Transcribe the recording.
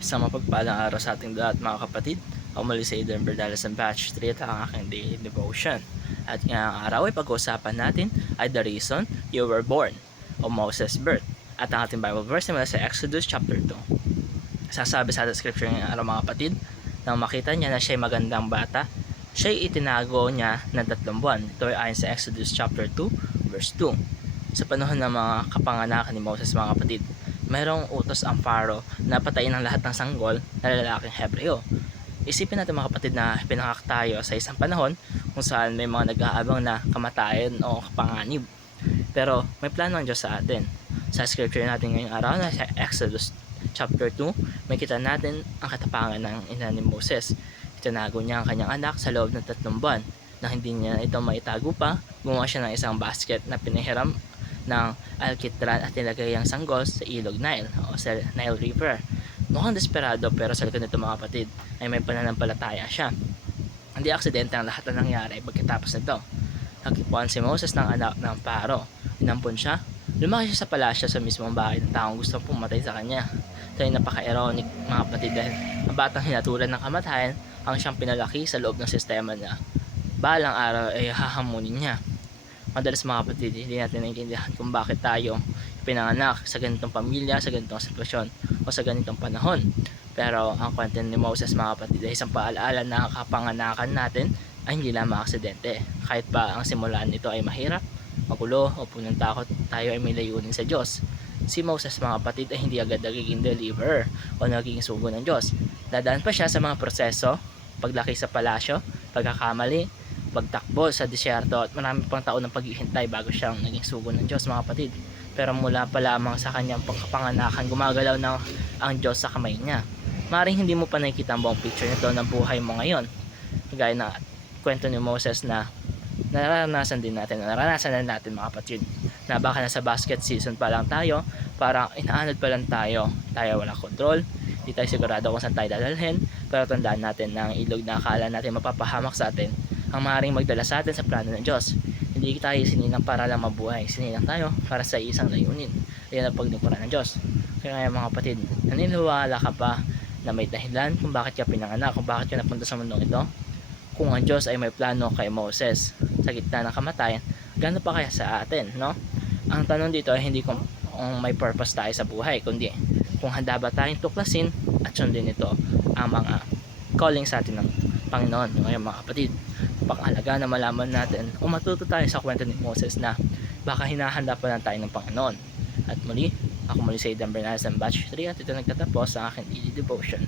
Isang mapagpalang araw sa ating lahat mga kapatid. Ako muli sa Eden Berdales ng Batch 3 at ang aking daily devotion. At ngayong araw ay pag-uusapan natin ay the reason you were born o Moses' birth. At ang ating Bible verse ay mula sa Exodus chapter 2. Sasabi sa scripture ngayong araw mga kapatid, nang makita niya na siya'y magandang bata, siya'y itinago niya ng 3 buwan. Ito ay ayon sa Exodus chapter 2 verse 2. Sa panahon ng mga kapanganakan ni Moses mga kapatid, mayroong utos ang Pharaoh na patayin ang lahat ng sanggol na lalaking Hebreo. Isipin natin mga kapatid na pinangak tayo sa isang panahon kung saan may mga nag-aabang na kamatayan o kapanganib. Pero may plano ang Diyos sa atin. Sa scripture natin ngayong araw na sa Exodus chapter 2, may kita natin ang katapangan ng ina ni Moses. Itinago niya ang kanyang anak sa loob ng 3 buwan. Nang hindi niya ito maitago pa, gumawa siya ng isang basket na pinahiram ng alkitran at nilagay ang sanggol sa ilog Nile o sa Nile River. Mukhang desperado pero sa likod nito mga kapatid ay may pananampalataya siya. Hindi aksidente ang lahat na nangyari pagkatapos nito. Nagkipuan si Moses ng anak ng Pharaoh. Inampun siya. Lumaki siya sa palasyo sa mismong bahay ng taong gustong pumatay sa kanya. Ito ay napaka-ironic mga kapatid dahil ang batang hinatulan ng kamatayan ang siyang pinalaki sa loob ng sistema niya. Balang araw ay hahamunin niya. Madalas mga kapatid, hindi natin naiintindihan kung bakit tayo pinanganak sa ganitong pamilya, sa ganitong sitwasyon o sa ganitong panahon. Pero ang kwento ni Moses mga kapatid ay isang paalaala na ang kapanganakan natin ay hindi lamang aksidente. Kahit pa ang simulan nito ay mahirap, magulo o punong takot, tayo ay may layunin sa Diyos. Si Moses mga kapatid ay hindi agad nagiging deliverer o nagiging sugo ng Diyos. Dadaan pa siya sa mga proseso, paglaki sa palasyo, pagkakamali, pagtakbo sa disyerto at marami pang taon ng paghihintay bago siyang naging sugo ng Diyos mga kapatid. Pero mula pa lamang sa kanyang pagkapanganakan, gumagalaw na ang Diyos sa kamay niya. Maring hindi mo pa nakikita ang buong picture nito ng buhay mo ngayon. Gaya na kwento ni Moses na naranasan na natin mga kapatid. Na baka nasa basket season pa lang tayo, parang inaanod pa lang tayo wala control, hindi tayo sigurado kung saan tayo dadalhin. Pero tandaan natin na ang ilog na akala natin mapapahamak sa atin ang maaaring magdala sa atin sa plano ng Diyos. Hindi tayo sinilang para lang mabuhay, sinilang tayo para sa isang layunin. Ayan ang paglingkuran ng Diyos. Kaya ngayon mga kapatid, naniniwala ka pa na may dahilan kung bakit ka pinanganak, kung bakit ka napunta sa mundong ito? Kung ang Diyos ay may plano kay Moses sa gitna ng kamatayan, gaano pa kaya sa atin, no? Ang tanong dito ay hindi kung may purpose tayo sa buhay, kundi kung handa ba tayong tuklasin at sundin ito ang mga calling sa atin ng Panginoon. Ngayon mga kapatid, napakahalaga na malaman natin o matuto tayo sa kwento ni Moses na baka hinahanda pa lang tayo ng Panginoon. At muli, ako muli sa Eden Bernales ng Batch 3 at ito nagtatapos sa aking daily devotion.